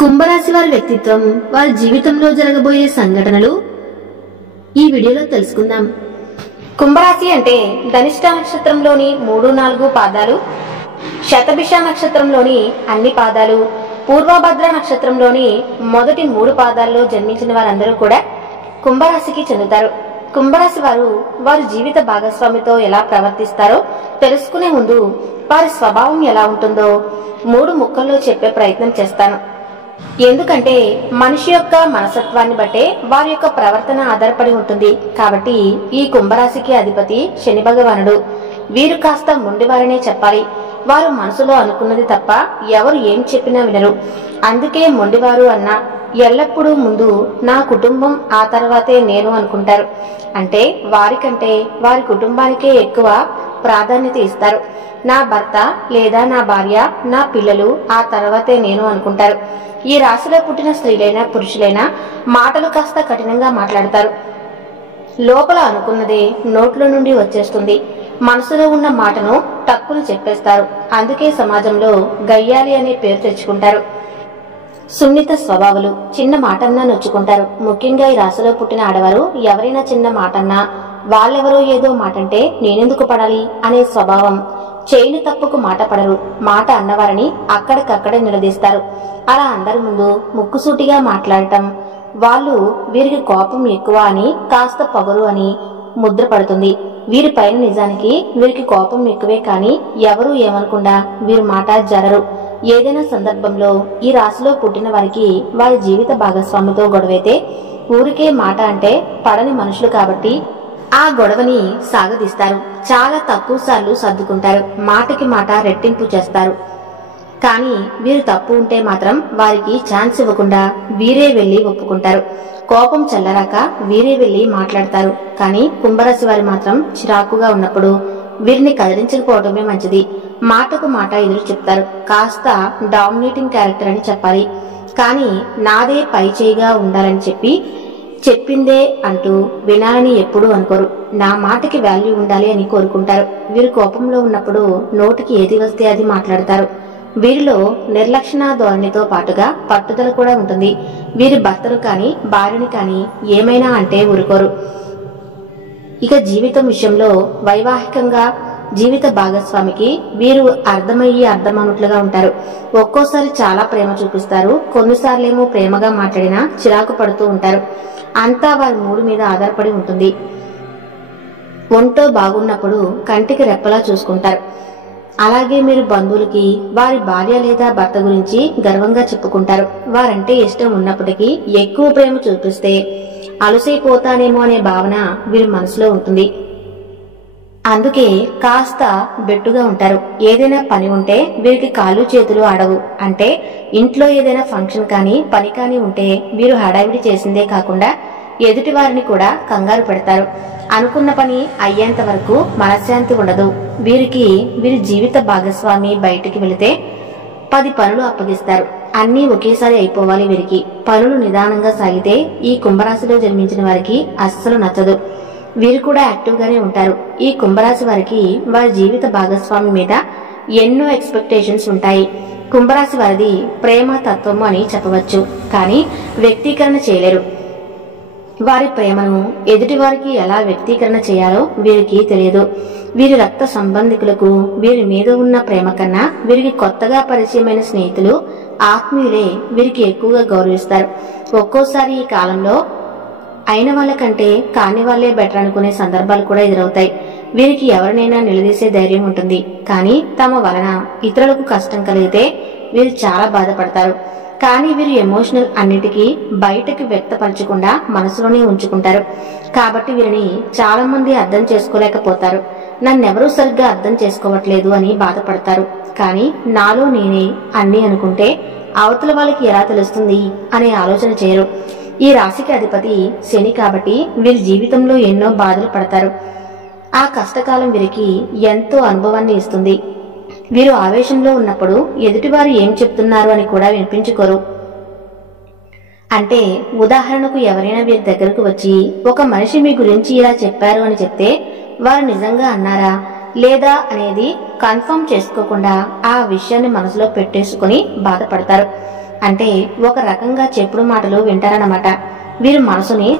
కుంభరాశి వారి వ్యక్తిత్వం, వారి జీవితంలో జరగబోయే సంఘటనలు ఈ వీడియోలో తెలుసుకుందాం. కుంభరాశి అంటే ధనిష్ట నక్షత్రంలోని 3-4 పాదాలు, శతభిష నక్షత్రంలోని అన్ని పాదాలు, పూర్వభద్ర నక్షత్రంలోని మొదటి 3 పాదాల్లో జన్మించిన వారందరూ కూడా కుంభరాశికి చెందుతారు. కుంభరాశి వారు వారి జీవిత భాగస్వామితో ఎలా ప్రవర్తిస్తారో తెలుసుకునే ముందు వారి స్వభావం ఎలా ఉంటుందో 3 ముక్కల్లో చెప్పే ప్రయత్నం చేస్తాను. ఎందుకంటే మనిషి యొక్క మనస్తత్వాన్ని బట్టే వారి యొక్క ప్రవర్తన ఆధారపడి ఉంటుంది. కాబట్టి ఈ కుంభరాశికి అధిపతి శని భగవానుడు. వీరు కాస్త మొండివారనే చెప్పాలి. వారు మనసులో అనుకున్నది తప్ప ఎవరు ఏం చెప్పినా వినరు. అందుకే మొండివారు అన్నా. ఎల్లప్పుడూ ముందు నా కుటుంబం, ఆ తర్వాతే నేను అనుకుంటారు. అంటే వారికంటే వారి కుటుంబానికే ఎక్కువ ప్రాధాన్యత ఇస్తారు. నా భర్త లేదా నా భార్య, నా పిల్లలు, ఆ తర్వాతే నేను అనుకుంటారు. ఈ రాశిలో పుట్టిన స్త్రీలైనా పురుషులైనా మాటలు కాస్త కఠినంగా మాట్లాడతారు. లోపల అనుకున్నదే నోట్లో నుండి వచ్చేస్తుంది. మనసులో ఉన్న మాటను టక్కును చెప్పేస్తారు. అందుకే సమాజంలో గయ్యాలి అనే పేరు తెచ్చుకుంటారు. సున్నిత స్వభావాలు, చిన్న మాటన్నా నొచ్చుకుంటారు. ముఖ్యంగా ఈ రాశిలో పుట్టిన ఆడవారు ఎవరైనా చిన్న మాటన్నా, వాళ్ళెవరో ఏదో మాటంటే నేనెందుకు పడాలి అనే స్వభావం. చేయని తప్పుకు మాట పడరు. మాట అన్నవారిని అక్కడికక్కడే నిలదీస్తారు. అలా అందరి ముందు ముక్కుసూటిగా మాట్లాడటం, వాళ్ళు వీరికి కోపం ఎక్కువ అని, కాస్త పొగరు అని ముద్ర పడుతుంది. వీరి పైన నిజానికి వీరికి కోపం ఎక్కువే కానీ ఎవరూ ఏమనకుండా వీరి మాట జరరు. ఏదైనా సందర్భంలో ఈ రాశిలో పుట్టిన వారికి వారి జీవిత భాగస్వామితో గొడవైతే ఊరికే మాట అంటే పడని మనుషులు కాబట్టి ఆ గొడవని సాగదీస్తారు. చాలా తక్కువ సార్లు సర్దుకుంటారు. మాటకి మాట రెట్టింపు చేస్తారు. కానీ వీరు తప్పు ఉంటే మాత్రం వారికి ఛాన్స్ ఇవ్వకుండా వీరే వెళ్లి ఒప్పుకుంటారు. కోపం చల్లరాక వీరే వెళ్లి మాట్లాడతారు. కానీ కుంభరాశి వారు మాత్రం చిరాకుగా ఉన్నప్పుడు వీరిని కదిలించకపోవడమే మంచిది. మాటకు మాట ఎదురు చెప్తారు. కాస్త డామినేటింగ్ క్యారెక్టర్ అని చెప్పాలి. కానీ నాదే పై చేయిగా ఉండాలని చెప్పిందే అంటూ వినాలని ఎప్పుడూ అనుకోరు. నా మాటకి వాల్యూ ఉండాలి అని కోరుకుంటారు. వీరు కోపంలో ఉన్నప్పుడు నోటికి ఏది వస్తే అది మాట్లాడతారు. వీరిలో నిర్లక్షణ ధోరణితో పాటుగా పట్టుదల కూడా ఉంటుంది. వీరి భర్తను కాని భార్యని కాని ఏమైనా అంటే ఊరుకోరు. ఇక జీవితం విషయంలో వైవాహికంగా జీవిత భాగస్వామికి వీరు అర్థమన్నట్లుగా ఉంటారు. ఒక్కోసారి చాలా ప్రేమ చూపిస్తారు. కొన్నిసార్లేమో ప్రేమగా మాట్లాడినా చిరాకు పడుతూ ఉంటారు. అంతా వారి మూడు మీద ఆధారపడి ఉంటుంది. ఒంటో బాగున్నప్పుడు కంటికి రెప్పలా చూసుకుంటారు. అలాగే మీరు బంధువులకి వారి భార్య లేదా భర్త గురించి గర్వంగా చెప్పుకుంటారు. వారంటే ఇష్టం ఉన్నప్పటికీ ఎక్కువ ప్రేమ చూపిస్తే అలసైపోతానేమో అనే భావన వీరి మనసులో ఉంటుంది. అందుకే కాస్త బెట్టుగా ఉంటారు. ఏదైనా పని ఉంటే వీరికి కాళ్ళు చేతులు ఆడవు. అంటే ఇంట్లో ఏదైనా ఫంక్షన్ కానీ పని కానీ ఉంటే వీరు హడావిడి చేసిందే కాకుండా ఎదుటి వారిని కూడా కంగారు పెడతారు. అనుకున్న పని అయ్యేంత వరకు మనశ్శాంతి ఉండదు. వీరి జీవిత భాగస్వామి బయటికి వెళితే 10 పనులు అప్పగిస్తారు. అన్నీ ఒకేసారి అయిపోవాలి. వీరికి పనులు నిదానంగా సాగితే ఈ కుంభరాశిలో జన్మించిన వారికి అస్సలు నచ్చదు. వీరు కూడా యాక్టివ్ గానే ఉంటారు. ఈ కుంభరాశి వారికి వారి జీవిత భాగస్వామి మీద ఎన్నో ఎక్స్పెక్టేషన్స్ ఉంటాయి. కుంభరాశి వారిది ప్రేమ తత్వము అని చెప్పవచ్చు. కానీ వ్యక్తీకరణ చేయలేరు. వారి ప్రేమను ఎదుటి వారికి ఎలా వ్యక్తీకరణ చేయాలో వీరికి తెలియదు. వీరి రక్త సంబంధికులకు వీరి మీద ఉన్న ప్రేమ కన్నా వీరికి కొత్తగా పరిచయమైన స్నేహితులు, ఆత్మీయులే వీరికి ఎక్కువగా గౌరవిస్తారు. ఒక్కోసారి ఈ కాలంలో అయిన వాళ్ళకంటే కాని వాళ్లే బెటర్ అనుకునే సందర్భాలు కూడా ఎదురవుతాయి. వీరికి ఎవరినైనా నిలదీసే ధైర్యం ఉంటుంది. కానీ తమ వలన ఇతరులకు కష్టం కలిగితే వీరు చాలా బాధపడతారు. కానీ వీరు ఎమోషనల్ అన్నిటికీ బయటకు వ్యక్తపరచకుండా మనసులోనే ఉంచుకుంటారు. కాబట్టి వీరిని చాలా మంది అర్థం చేసుకోలేకపోతారు. నన్నెవరూ సరిగ్గా అర్థం చేసుకోవట్లేదు అని బాధపడతారు. కానీ నాలో నేనే అన్ని అనుకుంటే అవతల వాళ్ళకి ఎలా తెలుస్తుంది అనే ఆలోచన చేయరు. ఈ రాశికి అధిపతి శని కాబట్టి వీరి జీవితంలో ఎన్నో బాధలు పడతారు. ఆ కష్టకాలం వీరికి ఎంతో అనుభవాన్ని ఇస్తుంది. వీరు ఆవేశంలో ఉన్నప్పుడు ఎదుటివారు ఏం చెప్తున్నారు అని కూడా వినిపించుకోరు. అంటే ఉదాహరణకు ఎవరైనా వీరి దగ్గరకు వచ్చి ఒక మనిషి మీ గురించి ఇలా చెప్పారు అని చెప్తే వారు నిజంగా అన్నారా లేదా అనేది కన్ఫర్మ్ చేసుకోకుండా ఆ విషయాన్ని మనసులో పెట్టేసుకుని బాధపడతారు. అంటే ఒక రకంగా చెప్పుడు మాటలు వింటారన్నమాట. వీరు మనసుని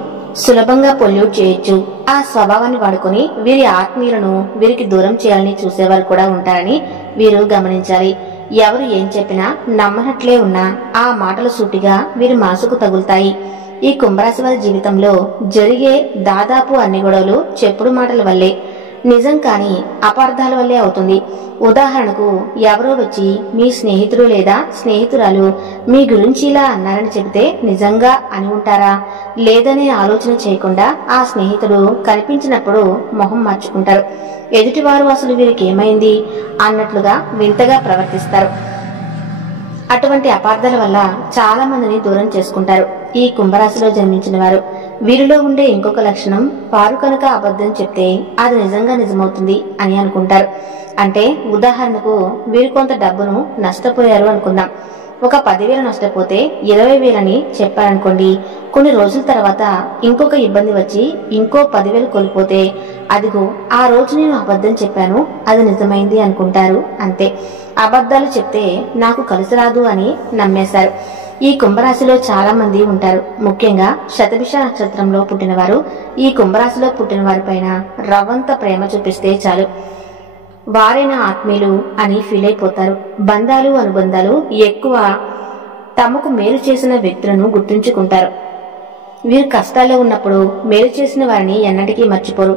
సులభంగా పొల్యూట్ చేయొచ్చు. ఆ స్వభావాన్ని వాడుకొని వీరి ఆత్మీయులను వీరికి దూరం చేయాలని చూసేవారు కూడా ఉంటారని వీరు గమనించాలి. ఎవరు ఏం చెప్పినా నమ్మనట్లే ఉన్నా ఆ మాటలు సూటిగా వీరి మనసుకు తగులుతాయి. ఈ కుంభరాశి వారి జీవితంలో జరిగే దాదాపు అన్ని గొడవలు చెప్పుడు మాటల వల్లే, నిజం కాని అపార్థాల వల్లే అవుతుంది. ఉదాహరణకు ఎవరో వచ్చి మీ స్నేహితుడు లేదా స్నేహితురాలు మీ గురించి ఇలా అన్నారని చెబితే నిజంగా అని ఉంటారా? లేదనే ఆలోచన చేయకుండా ఆ స్నేహితుడు కనిపించినప్పుడు మొహం మార్చుకుంటారు. ఎదుటివారు అసలు వీరికి ఏమైంది అన్నట్లుగా వింతగా ప్రవర్తిస్తారు. అటువంటి అపార్థాల వల్ల చాలా మందిని దూరం చేసుకుంటారు ఈ కుంభరాశిలో జన్మించిన వారు. వీరిలో ఉండే ఇంకొక లక్షణం, వారు కనుక అబద్ధం చెప్తే అది నిజంగా నిజమవుతుంది అని అనుకుంటారు. అంటే ఉదాహరణకు వీరు కొంత డబ్బును నష్టపోయారు అనుకుందాం. ఒక 10,000 నష్టపోతే 20,000 చెప్పారనుకోండి. కొన్ని రోజుల తర్వాత ఇంకొక ఇబ్బంది వచ్చి ఇంకో 10,000 కోల్పోతే అదిగో ఆ రోజు నేను అబద్ధం చెప్పాను, అది నిజమైంది అనుకుంటారు. అంతే, అబద్ధాలు చెప్తే నాకు కలిసి రాదు అని నమ్మేశారు. ఈ కుంభరాశిలో చాలా మంది ఉంటారు. ముఖ్యంగా శతభిష నక్షత్రంలో పుట్టినవారు ఈ కుంభరాశిలో పుట్టిన వారి పైన రవ్వంత ప్రేమ చూపిస్తే చాలు, వారైనా ఆత్మీయులు అని ఫీల్ అయిపోతారు. బంధాలు అనుబంధాలు ఎక్కువ తమకు మేలు చేసిన వ్యక్తులను గుర్తుంచుకుంటారు. వీరు కష్టాల్లో ఉన్నప్పుడు మేలు చేసిన వారిని ఎన్నటికీ మర్చిపోరు.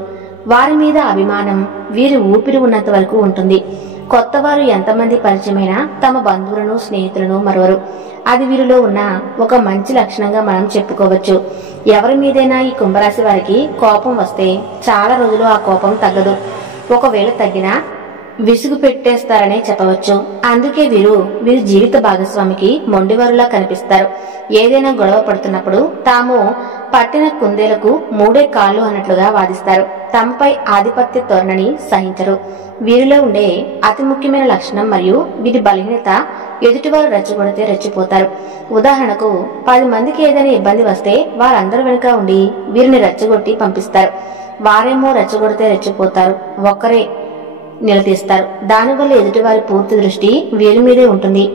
వారి మీద అభిమానం వీరి ఊపిరి ఉన్నంత వరకు ఉంటుంది. కొత్త వారు ఎంతమంది పరిచయమైనా తమ బంధువులను స్నేహితులను మరవరు. అది వీరిలో ఉన్న ఒక మంచి లక్షణంగా మనం చెప్పుకోవచ్చు. ఎవరి మీదైనా ఈ కుంభరాశి వారికి కోపం వస్తే చాలా రోజులు ఆ కోపం తగ్గదు. ఒకవేళ తగ్గినా విసుగు పెట్టేస్తారనే చెప్పవచ్చు. అందుకే వీరి జీవిత భాగస్వామికి మొండివారులా కనిపిస్తారు. ఏదైనా గొడవ పడుతున్నప్పుడు తాము పట్టిన కుందేలకు 3 కాళ్ళు అన్నట్లుగా వాదిస్తారు. తమపై ఆధిపత్య ధోరణిని సహించరు. వీరిలో ఉండే అతి ముఖ్యమైన లక్షణం మరియు వీరి బలహీనత, ఎదుటివారు రెచ్చగొడితే రెచ్చిపోతారు. ఉదాహరణకు 10 మందికి ఏదైనా ఇబ్బంది వస్తే వారందరూ వెనుక ఉండి వీరిని రెచ్చగొట్టి పంపిస్తారు. వారేమో రెచ్చగొడితే రెచ్చిపోతారు, ఒక్కరే నిలదీస్తారు. దానివల్ల ఎదుటివారి పూర్తి దృష్టి వీరి మీదే ఉంటుంది.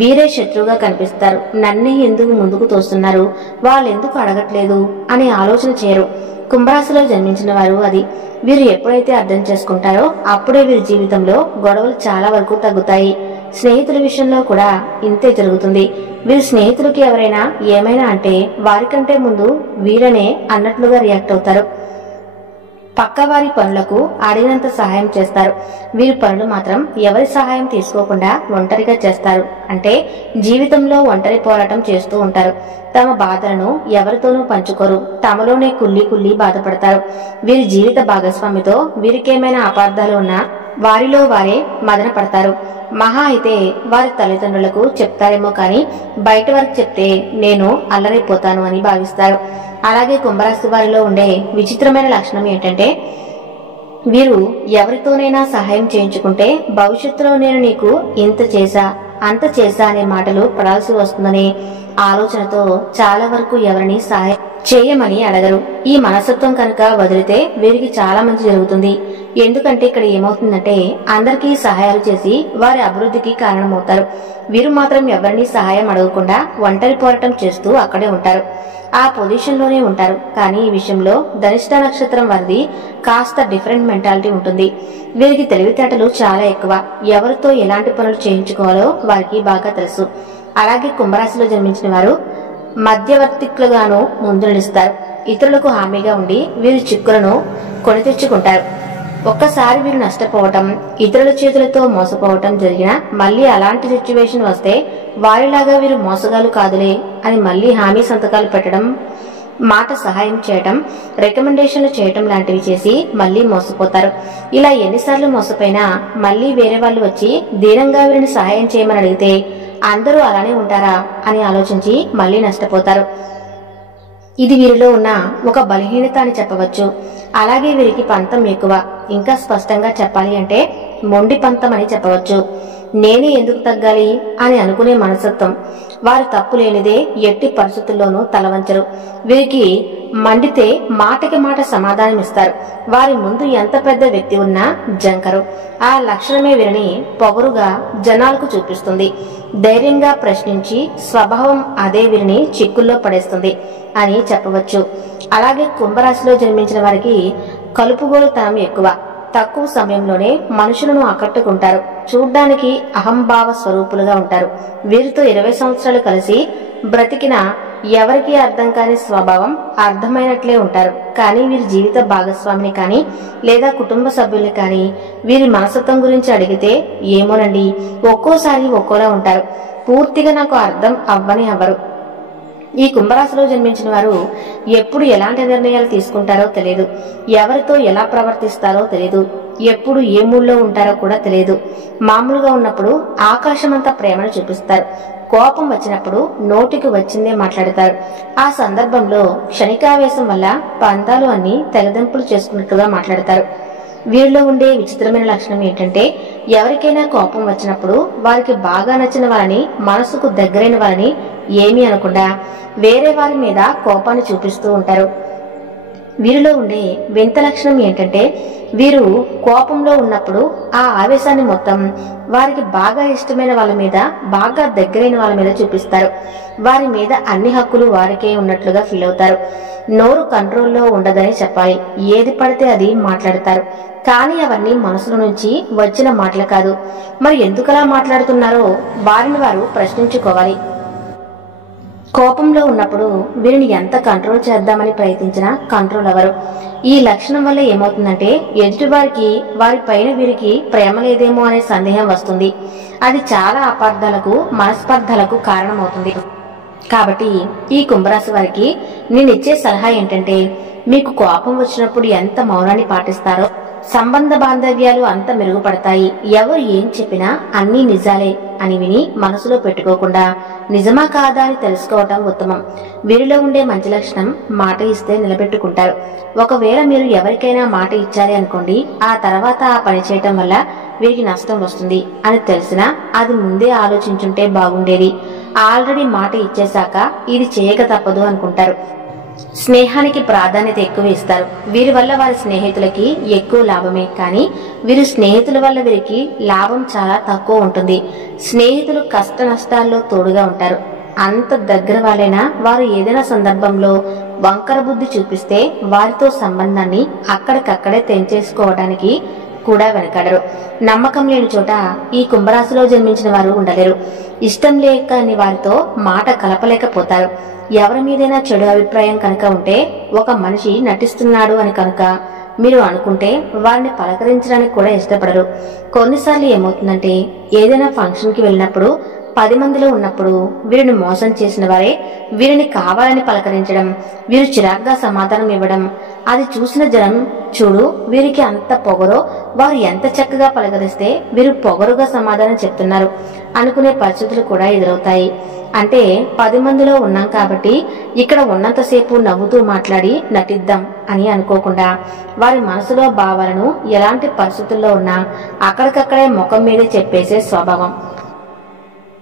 వీరే శత్రువుగా కనిపిస్తారు. నన్నే ఎందుకు ముందుకు తోస్తున్నారు, వాళ్ళెందుకు అడగట్లేదు అని ఆలోచన చేయరు. కుంభరాశిలో జన్మించిన వారు అది. వీరు ఎప్పుడైతే అర్థం చేసుకుంటారో అప్పుడే వీరి జీవితంలో గొడవలు చాలా వరకు తగ్గుతాయి. స్నేహితుల విషయంలో కూడా ఇంతే జరుగుతుంది. వీరి స్నేహితులకి ఎవరైనా ఏమైనా అంటే వారికంటే ముందు వీరనే అన్నట్లుగా రియాక్ట్ అవుతారు. పక్కవారి పనులకు అడిగినంత సహాయం చేస్తారు. వీరి పనులు మాత్రం ఎవరి సహాయం తీసుకోకుండా ఒంటరిగా చేస్తారు. అంటే జీవితంలో ఒంటరి పోరాటం చేస్తూ ఉంటారు. తమ బాధలను ఎవరితోనూ పంచుకోరు. తమలోనే కుళ్ళి బాధపడతారు. వీరి జీవిత భాగస్వామితో వీరికేమైనా అపార్థాలు ఉన్నా వారిలో వారే మదన పడతారు. మహా అయితే వారి తల్లిదండ్రులకు చెప్తారేమో కానీ బయట వారికి చెప్తే నేను అల్లరైపోతాను అని భావిస్తారు. అలాగే కుంభరాశి వారిలో ఉండే విచిత్రమైన లక్షణం ఏంటంటే, వీరు ఎవరితోనైనా సహాయం చేయించుకుంటే భవిష్యత్తులో నేను నీకు ఇంత చేశా అంత చేశా అనే మాటలు పడాల్సి వస్తుందనే ఆలోచనతో చాలా వరకు ఎవరిని సహాయం చేయమని అడగరు. ఈ మనస్తత్వం కనుక వదిలితే వీరికి చాలా మంచి జరుగుతుంది. ఎందుకంటే ఇక్కడ ఏమవుతుందంటే అందరికీ సహాయాలు చేసి వారి అభివృద్ధికి కారణమవుతారు. వీరు మాత్రం ఎవరిని సహాయం అడగకుండా ఒంటరి పోరాటం చేస్తూ అక్కడే ఉంటారు. ఆ పొజిషన్ లోనే ఉంటారు. కానీ ఈ విషయంలో ధనిష్ట నక్షత్రం వారిది కాస్త డిఫరెంట్ మెంటాలిటీ ఉంటుంది. వీరికి తెలివితేటలు చాలా ఎక్కువ. ఎవరితో ఎలాంటి పనులు చేయించుకోవాలో వారికి బాగా తెలుసు. అలాగే కుంభరాశిలో జన్మించిన వారు మధ్యవర్తికులుగాను ముందు నిలుస్తారు. ఇతరులకు హామీగా ఉండి వీరి చిక్కులను కొని తెచ్చుకుంటారు. ఒక్కసారి వీరు నష్టపోవటం, ఇతరుల చేతులతో మోసపోవటం జరిగినా మళ్లీ అలాంటి సిచ్యువేషన్ వస్తే వారిలాగా వీరు మోసగాలు కాదులే అని మళ్లీ హామీ సంతకాలు పెట్టడం, మాట సహాయం చేయటం, రికమెండేషన్లు చేయటం లాంటివి చేసి మళ్లీ మోసపోతారు. ఇలా ఎన్నిసార్లు మోసపోయినా మళ్లీ వేరే వాళ్ళు వచ్చి దీనంగా వీరిని సహాయం చేయమని అడిగితే అందరూ అలానే ఉంటారా అని ఆలోచించి మళ్లీ నష్టపోతారు. ఇది వీరిలో ఉన్న ఒక బలహీనత అని చెప్పవచ్చు. అలాగే వీరికి పంతం ఎక్కువ. ఇంకా స్పష్టంగా చెప్పాలి అంటే మొండి పంతం అని చెప్పవచ్చు. నేనే ఎందుకు తగ్గాలి అని అనుకునే మనస్తత్వం. వారు తప్పు లేనిదే ఎట్టి పరిస్థితుల్లోనూ తలవంచరు. వీరికి మండితే మాటకి మాట సమాధానం ఇస్తారు. వారి ముందు ఎంత పెద్ద వ్యక్తి ఉన్నా జంకరు. ఆ లక్షణమే వీరిని పొగరుగా జనాలకు చూపిస్తుంది. ధైర్యంగా ప్రశ్నించి స్వభావం అదే వీరిని చిక్కుల్లో పడేస్తుంది అని చెప్పవచ్చు. అలాగే కుంభరాశిలో జన్మించిన వారికి కలుపుగోలుతనం ఎక్కువ. తక్కువ సమయంలోనే మనుషులను ఆకట్టుకుంటారు. చూడ్డానికి అహంభావ స్వరూపులుగా ఉంటారు. వీరితో 20 సంవత్సరాలు కలిసి బ్రతికిన ఎవరికీ అర్థం కాని స్వభావం అర్థమైనట్లే ఉంటారు. కానీ వీరి జీవిత భాగస్వామిని కానీ లేదా కుటుంబ సభ్యుల్ని కానీ వీరి మనస్తత్వం గురించి అడిగితే ఏమోనండి, ఒక్కోసారి ఒక్కోలా ఉంటారు. పూర్తిగా నాకు అర్థం అవ్వని అవ్వరు. ఈ కుంభరాశిలో జన్మించిన వారు ఎప్పుడు ఎలాంటి నిర్ణయాలు తీసుకుంటారో తెలియదు. ఎవరితో ఎలా ప్రవర్తిస్తారో తెలియదు. ఎప్పుడు ఏ మూడ్లో ఉంటారో కూడా తెలియదు. మామూలుగా ఉన్నప్పుడు ఆకాశమంతా ప్రేమను చూపిస్తారు. కోపం వచ్చినప్పుడు నోటికి వచ్చిందే మాట్లాడతారు. ఆ సందర్భంలో క్షణికావేశం వల్ల పంతాలు అన్ని తెగదెంపులు చేసుకున్నట్లుగా మాట్లాడతారు. వీరిలో ఉండే విచిత్రమైన లక్షణం ఏంటంటే, ఎవరికైనా కోపం వచ్చినప్పుడు వారికి బాగా నచ్చిన వారిని, మనసుకు దగ్గరైన వారిని ఏమీ అనకుండా వేరే వారి మీద కోపాన్ని చూపిస్తూ ఉంటారు. వీరిలో ఉండే వింత లక్షణం ఏంటంటే, వీరు కోపంలో ఉన్నప్పుడు ఆ ఆవేశాన్ని మొత్తం వారికి బాగా ఇష్టమైన వాళ్ళ మీద, బాగా దగ్గరైన వాళ్ళ మీద చూపిస్తారు. వారి మీద అన్ని హక్కులు వారికే ఉన్నట్లుగా ఫీల్ అవుతారు. నోరు కంట్రోల్లో ఉండదని చెప్పాలి. ఏది పడితే అది మాట్లాడతారు. కానీ అవన్నీ మనసుల నుంచి వచ్చిన మాటలు కాదు. మరి ఎందుకలా మాట్లాడుతున్నారో వారిని వారు ప్రశ్నించుకోవాలి. కోపంలో ఉన్నప్పుడు వీరిని ఎంత కంట్రోల్ చేద్దామని ప్రయత్నించినా కంట్రోల్ అవ్వరు. ఈ లక్షణం వల్ల ఏమవుతుందంటే, ఎదుటివారికి వారి పైన వీరికి ప్రేమ లేదేమో అనే సందేహం వస్తుంది. అది చాలా అపార్థాలకు, మనస్పర్ధలకు కారణమవుతుంది. కాబట్టి ఈ కుంభరాశి వారికి నేనిచ్చే సలహా ఏంటంటే, మీకు కోపం వచ్చినప్పుడు ఎంత మౌనాన్ని పాటిస్తారో సంబంధ బాంధవ్యాలు అంత మెరుగుపడతాయి. ఎవరు ఏం చెప్పినా అన్నీ నిజాలే అని విని మనసులో పెట్టుకోకుండా నిజమా కాదా అని తెలుసుకోవటం ఉత్తమం. వీరిలో ఉండే మంచి లక్షణం, మాట ఇస్తే నిలబెట్టుకుంటారు. ఒకవేళ మీరు ఎవరికైనా మాట ఇచ్చారే అనుకోండి, ఆ తర్వాత ఆ పని చేయటం వల్ల వీరికి నష్టం వస్తుంది అని తెలిసినా అది ముందే ఆలోచించుంటే బాగుండేది. ఆల్రెడీ మాట ఇచ్చేశాక ఇది చేయక తప్పదు అనుకుంటారు. స్నేహానికి ప్రాధాన్యత ఎక్కువ ఇస్తారు. వీరి వల్ల వారి స్నేహితులకి ఎక్కువ లాభమే, కానీ వీరి స్నేహితుల వల్ల వీరికి లాభం చాలా తక్కువ ఉంటుంది. స్నేహితులు కష్ట నష్టాల్లో తోడుగా ఉంటారు. అంత దగ్గర వాళ్ళైనా వారు ఏదైనా సందర్భంలో వంకర బుద్ధి చూపిస్తే వారితో సంబంధాన్ని అక్కడికక్కడే తెంచేసుకోవడానికి కూడా వెనకాడరు. నమ్మకం లేని చోట ఈ కుంభరాశిలో జన్మించిన వారు ఉండలేరు. ఇష్టం లేకని వారితో మాట కలపలేకపోతారు. ఎవరి మీదైనా చెడు అభిప్రాయం కనుక ఉంటే, ఒక మనిషి నటిస్తున్నాడు అని కనుక మీరు అనుకుంటే వారిని పలకరించడానికి కూడా ఇష్టపడరు. కొన్నిసార్లు ఏమవుతుందంటే, ఏదైనా ఫంక్షన్ కి వెళ్ళినప్పుడు 10 మందిలో ఉన్నప్పుడు వీరిని మోసం చేసిన వారే వీరిని కావాలని పలకరించడం, వీరు చిరాగ్గా సమాధానం ఇవ్వడం, అది చూసిన జనం చూడు వీరికి అంత పొగరో, వారు ఎంత చక్కగా పలకరిస్తే వీరు పొగరుగా సమాధానం చెప్తున్నారు అనుకునే పరిస్థితులు కూడా ఎదురవుతాయి. అంటే 10 మందిలో ఉన్నాం కాబట్టి ఇక్కడ ఉన్నంతసేపు నవ్వుతూ మాట్లాడి నటిద్దాం అని అనుకోకుండా వారి మనసులో భావాలను ఎలాంటి పరిస్థితుల్లో ఉన్నా అక్కడికక్కడే ముఖం మీదే చెప్పేసే స్వభావం.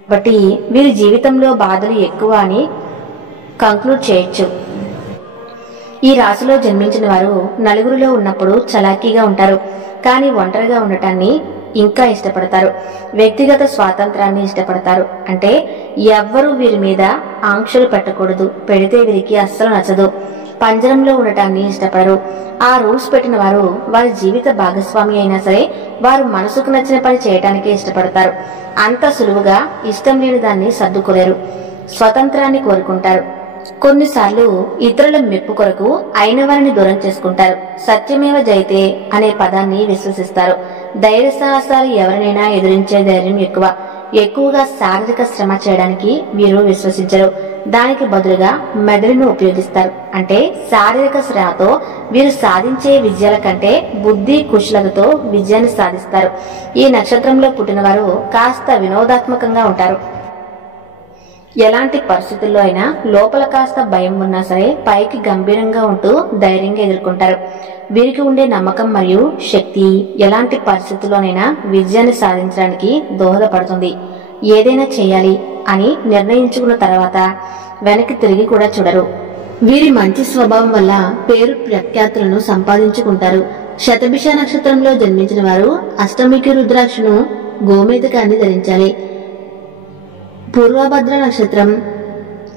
కాబట్టి వీరి జీవితంలో బాధలు ఎక్కువ అని కంక్లూడ్ చేయొచ్చు. ఈ రాశిలో జన్మించిన వారు నలుగురిలో ఉన్నప్పుడు చలాకీగా ఉంటారు, కానీ ఒంటరిగా ఉండటాన్ని ఇంకా ఇష్టపడతారు. వ్యక్తిగత స్వాతంత్రాన్ని ఇష్టపడతారు. అంటే ఎవ్వరూ వీరి మీద ఆంక్షలు పెట్టకూడదు, పెడితే వీరికి అస్సలు నచ్చదు. పంజరంలో ఉండటాన్ని ఇష్టపడరు. ఆ రూల్స్ పెట్టిన వారు వారి జీవిత భాగస్వామి అయినా సరే వారు మనసుకు నచ్చిన పని చేయటానికే ఇష్టపడతారు. అంత సులువుగా ఇష్టం లేని దాన్ని సర్దుకోలేరు. స్వతంత్రాన్ని కోరుకుంటారు. కొన్నిసార్లు ఇతరుల మెప్పు కొరకు అయిన వారిని దూరం చేసుకుంటారు. సత్యమేవ జయతే అనే పదాన్ని విశ్వసిస్తారు. ధైర్య సాహసాలు ఎవరినైనా ఎదిరించే ధైర్యం ఎక్కువగా శారీరక శ్రమ చేయడానికి వీరు విశ్వసించరు. దానికి బదులుగా మెదడును ఉపయోగిస్తారు. అంటే శారీరక శ్రమతో వీరు సాధించే విజయాల కంటే బుద్ధి కుశలతతో విజయాన్ని సాధిస్తారు. ఈ నక్షత్రంలో పుట్టిన వారు కాస్త వినోదాత్మకంగా ఉంటారు. ఎలాంటి పరిస్థితుల్లో అయినా లోపల కాస్త భయం ఉన్నా సరే పైకి గంభీరంగా ఉంటూ ధైర్యంగా ఎదుర్కొంటారు. వీరికి ఉండే నమ్మకం మరియు శక్తి ఎలాంటి పరిస్థితుల్లోనైనా విజయాన్ని సాధించడానికి దోహదపడుతుంది. ఏదైనా చేయాలి అని నిర్ణయించుకున్న తర్వాత వెనక్కి తిరిగి కూడా చూడరు. వీరి మంచి స్వభావం వల్ల పేరు ప్రఖ్యాతులను సంపాదించుకుంటారు. శతభిష నక్షత్రంలో జన్మించిన వారు అష్టమికి రుద్రాక్షను గోమేతకాన్ని ధరించాలి. పూర్వభద్ర నక్షత్రం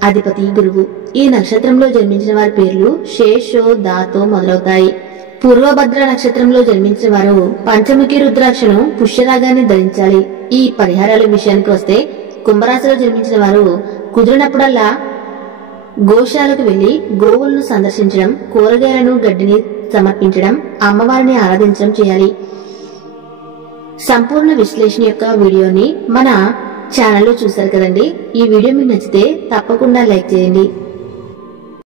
అధిపతి గురువు. ఈ నక్షత్రంలో జన్మించిన వారి పేర్లు శేషో దాతో మొదలవుతాయి. పూర్వభద్ర నక్షత్రంలో జన్మించిన వారు పంచముఖి రుద్రాక్షను పుష్యరాగాన్ని ధరించాలి. ఈ పరిహారాల విషయానికి వస్తే కుంభరాశిలో జన్మించిన వారు కుదిరినప్పుడల్లా గోశాలకు వెళ్లి గోవులను సందర్శించడం, కూరగాయలను గడ్డిని సమర్పించడం, అమ్మవారిని ఆరాధించడం చేయాలి. సంపూర్ణ విశ్లేషణ యొక్క వీడియోని మన ఛానల్లో చూశారు కదండి. ఈ వీడియో మీకు నచ్చితే తప్పకుండా లైక్ చేయండి.